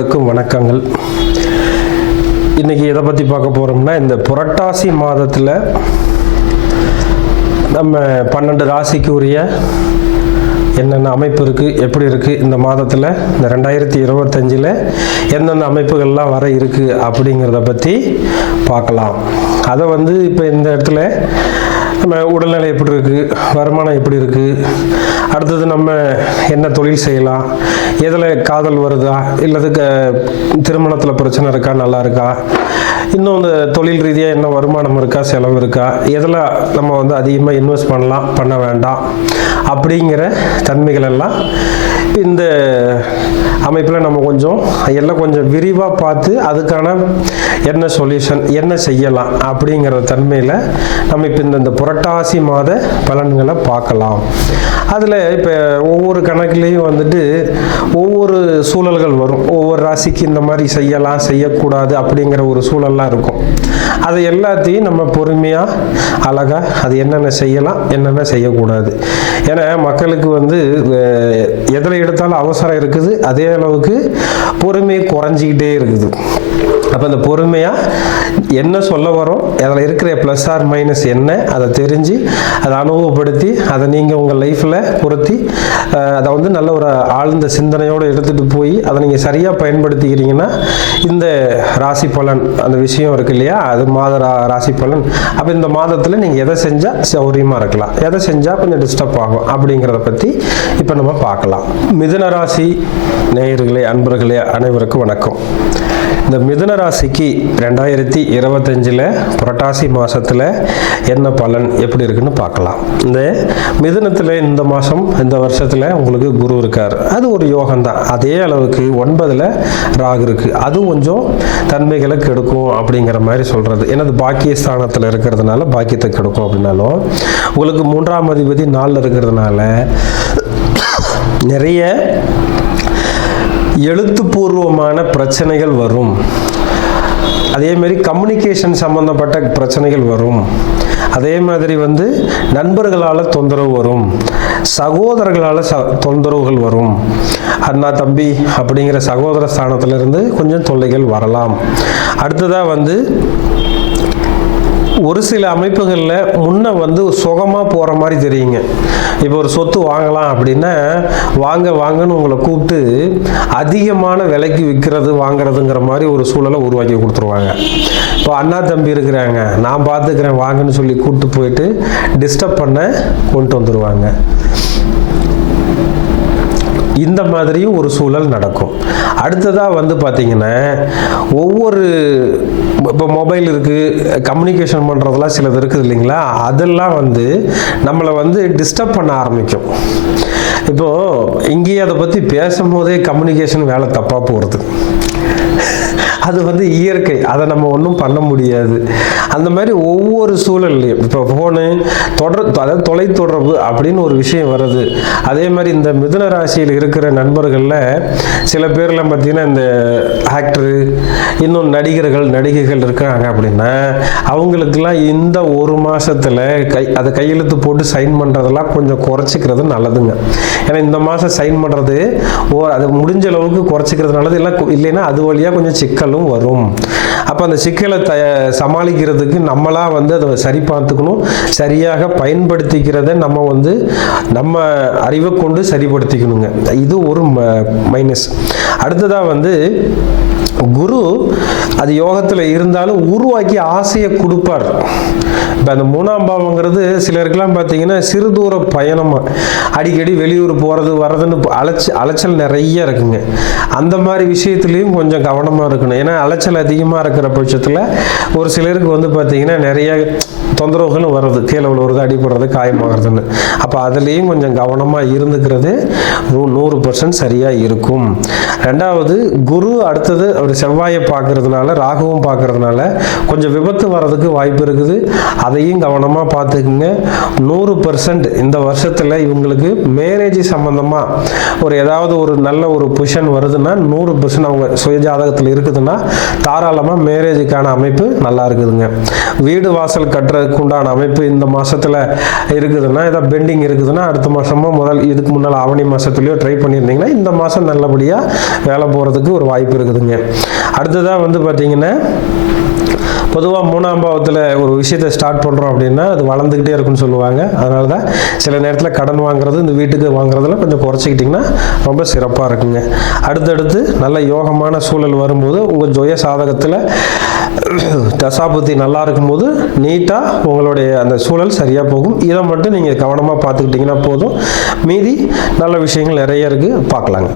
அனைவருக்கும் வணக்கங்கள். இன்றைக்கி எதை பற்றி பார்க்க போகிறோம்னா, இந்த புரட்டாசி மாதத்தில் நம்ம 12 ராசிக்கு உரிய என்னென்ன அமைப்பு இருக்குது, எப்படி இருக்குது, இந்த மாதத்தில் இந்த 2025 எந்தெந்த அமைப்புகள்லாம் வர இருக்குது அப்படிங்கிறத பற்றி பார்க்கலாம். அதை இப்போ இந்த இடத்துல நம்ம உடல்நிலை எப்படி இருக்குது, வருமானம் எப்படி இருக்குது, அடுத்தது நம்ம என்ன தொழில் செய்யலாம், எதில் காதல் வருதா, இல்லது திருமணத்தில் பிரச்சனை இருக்கா, நல்லா இருக்கா, இன்னும் இந்த தொழில் ரீதியாக என்ன வருமானம் இருக்கா, செலவு இருக்கா, எதில் நம்ம அதிகமாக இன்வெஸ்ட் பண்ணலாம், பண்ண வேண்டாம் அப்படிங்கிற தன்மைகள் எல்லாம் இந்த அமைப்பில் நம்ம கொஞ்சம் விரிவாக பார்த்து அதுக்கான என்ன சொல்யூஷன், என்ன செய்யலாம் அப்படிங்கிற தன்மையில் நம்ம இப்போ இந்த புரட்டாசி மாத பலன்களை பார்க்கலாம். அதில் இப்போ ஒவ்வொரு கணக்குலேயும் ஒவ்வொரு சூழல்கள் வரும். ஒவ்வொரு ராசிக்கு இந்த மாதிரி செய்யலாம், செய்யக்கூடாது அப்படிங்கிற ஒரு சூழல்லாம் இருக்கும். அது எல்லாத்தையும் நம்ம பொறுமையாக அழகாக அது என்னென்ன செய்யலாம், என்னென்ன செய்யக்கூடாது. ஏன்னா மக்களுக்கு எதில் எடுத்தாலும் அவசரம் இருக்குது, அதே அளவுக்கு பொறுமை குறைஞ்சிக்கிட்டே இருக்குது. அப்போ அந்த பொறுமையாக என்ன சொல்ல வரோம், அதில் இருக்கிற ப்ளஸ் ஆர் மைனஸ் என்ன, அதை தெரிஞ்சு அதை அனுபவப்படுத்தி அதை நீங்கள் உங்கள் லைஃப்பில் பொருத்தி அதை நல்ல ஒரு ஆழ்ந்த சிந்தனையோடு எடுத்துகிட்டு போய் அதை நீங்கள் சரியாக பயன்படுத்திக்கிறீங்கன்னா இந்த ராசி பலன் அந்த விஷயம் இருக்கு இல்லையா, அது மாத ராசி பலன். அப்போ இந்த மாதத்தில் நீங்கள் எதை செஞ்சால் சௌரியமாக இருக்கலாம், எதை செஞ்சால் கொஞ்சம் டிஸ்டர்ப் ஆகும் அப்படிங்கிறத பற்றி இப்போ நம்ம பார்க்கலாம். மிதுன ராசி நேயர்களே, அன்பர்களே, அனைவருக்கும் வணக்கம். இந்த மிதுன ராசிக்கு 2025 புரட்டாசி மாதத்தில் என்ன பலன் எப்படி இருக்குன்னு பார்க்கலாம். இந்த மிதுனத்தில் இந்த மாதம் இந்த வருஷத்தில் உங்களுக்கு குரு இருக்கார், அது ஒரு யோகம்தான். அதே அளவுக்கு 9ல் ராகு இருக்குது, அது கொஞ்சம் தன்மைகளை கெடுக்கும் அப்படிங்கிற மாதிரி சொல்கிறது. ஏன்னா அது பாக்கியஸ்தானத்தில் இருக்கிறதுனால பாக்கியத்தை கெடுக்கும். அப்படின்னாலும் உங்களுக்கு 3ஆம் அதிபதி 4 இருக்கிறதுனால நிறைய எழுத்துப்பூர்வமான பிரச்சனைகள் வரும். அதே மாதிரி கம்யூனிகேஷன் சம்பந்தப்பட்ட பிரச்சனைகள் வரும். அதே மாதிரி நண்பர்களால் தொந்தரவு வரும், சகோதரர்களால் தொந்தரவுகள் வரும். அண்ணா தம்பி அப்படிங்கிற சகோதர ஸ்தானத்திலிருந்து கொஞ்சம் தொல்லைகள் வரலாம். அடுத்ததாக ஒரு சில அமைப்புகளில் முன்ன சுகமாக போகிற மாதிரி தெரியுங்க. இப்போ ஒரு சொத்து வாங்கலாம் அப்படின்னா வாங்கன்னு உங்களை கூப்பிட்டு அதிகமான விலைக்கு விற்கிறது வாங்குறதுங்கிற மாதிரி ஒரு சூழலை உருவாக்கி கொடுத்துருவாங்க. இப்போ அண்ணா தம்பி இருக்கிறாங்க, நான் பார்த்துக்கிறேன் வாங்கன்னு சொல்லி கூப்பிட்டு போயிட்டு டிஸ்டர்ப் பண்ண கொண்டு வந்துடுவாங்க. இந்த மாதிரியும் ஒரு சூழல் நடக்கும். அடுத்ததாக பார்த்தீங்கன்னா ஒவ்வொரு இப்போ மொபைல் இருக்குது, கம்யூனிகேஷன் பண்ணுறதுலாம் சிலது இருக்குது இல்லைங்களா, அதெல்லாம் நம்மளை டிஸ்டர்ப் பண்ண ஆரம்பிக்கும். இப்போது இங்கேயே அதை பற்றி பேசும்போதே கம்யூனிகேஷன் வேலை தப்பாக போகிறது. அது இயற்கை, அதை நம்ம ஒன்றும் பண்ண முடியாது. அந்த மாதிரி ஒவ்வொரு சூழல்லையும் இப்போ ஃபோனு அதாவது தொலைத்தொடர்பு அப்படின்னு ஒரு விஷயம் வருது. அதே மாதிரி இந்த மிதுன ராசியில் இருக்கிற நண்பர்களில் சில பேர்லாம் பார்த்தீங்கன்னா இந்த ஆக்டரு, இன்னும் நடிகைகள் இருக்காங்க அப்படின்னா அவங்களுக்கெல்லாம் இந்த ஒரு மாதத்தில் அதை கையெழுத்து போட்டு சைன் பண்ணுறதெல்லாம் கொஞ்சம் குறைச்சிக்கிறது நல்லதுங்க. ஏன்னா இந்த மாதம் சைன் பண்ணுறது அது முடிஞ்ச அளவுக்கு குறைச்சிக்கிறது நல்லது. இல்லைன்னா அது வழியாக கொஞ்சம் சிக்கலும் வரும். அப்போ அந்த சிக்கலை சமாளிக்கிறதுக்கு நம்மளா அதை சரி பார்த்துக்கணும். சரியாக பயன்படுத்திக்கிறத நம்ம அறிவை கொண்டு சரிப்படுத்திக்கணுங்க. இது ஒரு மைனஸ். அடுத்ததாக குரு அது யோகத்தில் இருந்தாலும் உருவாக்கி ஆசையை கொடுப்பார். இப்போ அந்த 3ஆம் பாவங்கிறது சிலருக்கெல்லாம் பார்த்தீங்கன்னா சிறு தூர பயணமாக அடிக்கடி வெளியூர் போகிறது வர்றதுன்னு அலைச்சல் நிறைய இருக்குங்க. அந்த மாதிரி விஷயத்துலேயும் கொஞ்சம் கவனமாக இருக்கணும். ஏன்னா அலைச்சல் அதிகமாக இருக்கிற பட்சத்தில் ஒரு சிலருக்கு பார்த்தீங்கன்னா நிறைய தொந்தரவுகளும் வருது, கீழே விழுவுறது, அடிபடுறது, காயமாகிறதுன்னு. அப்போ அதுலேயும் கொஞ்சம் கவனமாக இருந்துக்கிறது 100% சரியாக இருக்கும். ரெண்டாவது குரு அடுத்தது அவர் செவ்வாயை பார்க்கறதுனால, ராகுவும் பார்க்கறதுனால கொஞ்சம் விபத்து வர்றதுக்கு வாய்ப்பு இருக்குது. அதையும் கவனமாக பார்த்துக்குங்க. 100% இந்த வருஷத்தில் இவங்களுக்கு மேரேஜ் சம்பந்தமாக ஏதாவது ஒரு நல்ல ஒரு பொசிஷன் வருதுன்னா 100% அவங்க சுயஜாதகத்தில் இருக்குதுன்னா இருந்ததுன்னா தாராளமாக மேரேஜுக்கான அமைப்பு நல்லா இருக்குதுங்க. வீடு வாசல் கட்டுறதுக்கு உண்டான அமைப்பு இந்த மாதத்தில் இருக்குதுன்னா, ஏதாவது பெண்டிங் இருக்குதுன்னா அடுத்த மாதமோ இதுக்கு முன்னால் ஆவணி மாதத்துலேயோ ட்ரை பண்ணியிருந்தீங்கன்னா இந்த மாதம் நல்லபடியாக வேலை போகிறதுக்கு ஒரு வாய்ப்பு இருக்குதுங்க. அடுத்ததாக வந்து பார்த்திங்கன்னா, பொதுவாக 3ஆம் பாவத்தில் ஒரு விஷயத்தை ஸ்டார்ட் பண்ணுறோம் அப்படின்னா அது வளர்ந்துக்கிட்டே இருக்குன்னு சொல்லுவாங்க. அதனால தான் சில நேரத்தில் கடன் வாங்குறது, இந்த வீட்டுக்கு வாங்குறதுல கொஞ்சம் குறைச்சிக்கிட்டிங்கன்னா ரொம்ப சிறப்பாக இருக்குங்க. அடுத்தடுத்து நல்ல யோகமான சூழல் வரும்போது உங்கள் ஜொய சாதகத்தில் தசாபுத்தி நல்லா இருக்கும்போது நீட்டாக உங்களுடைய அந்த சூழல் சரியாக போகும். இதை மட்டும் நீங்கள் கவனமாக பார்த்துக்கிட்டிங்கன்னா போதும். மீதி நல்ல விஷயங்கள் நிறைய இருக்குது, பார்க்கலாங்க.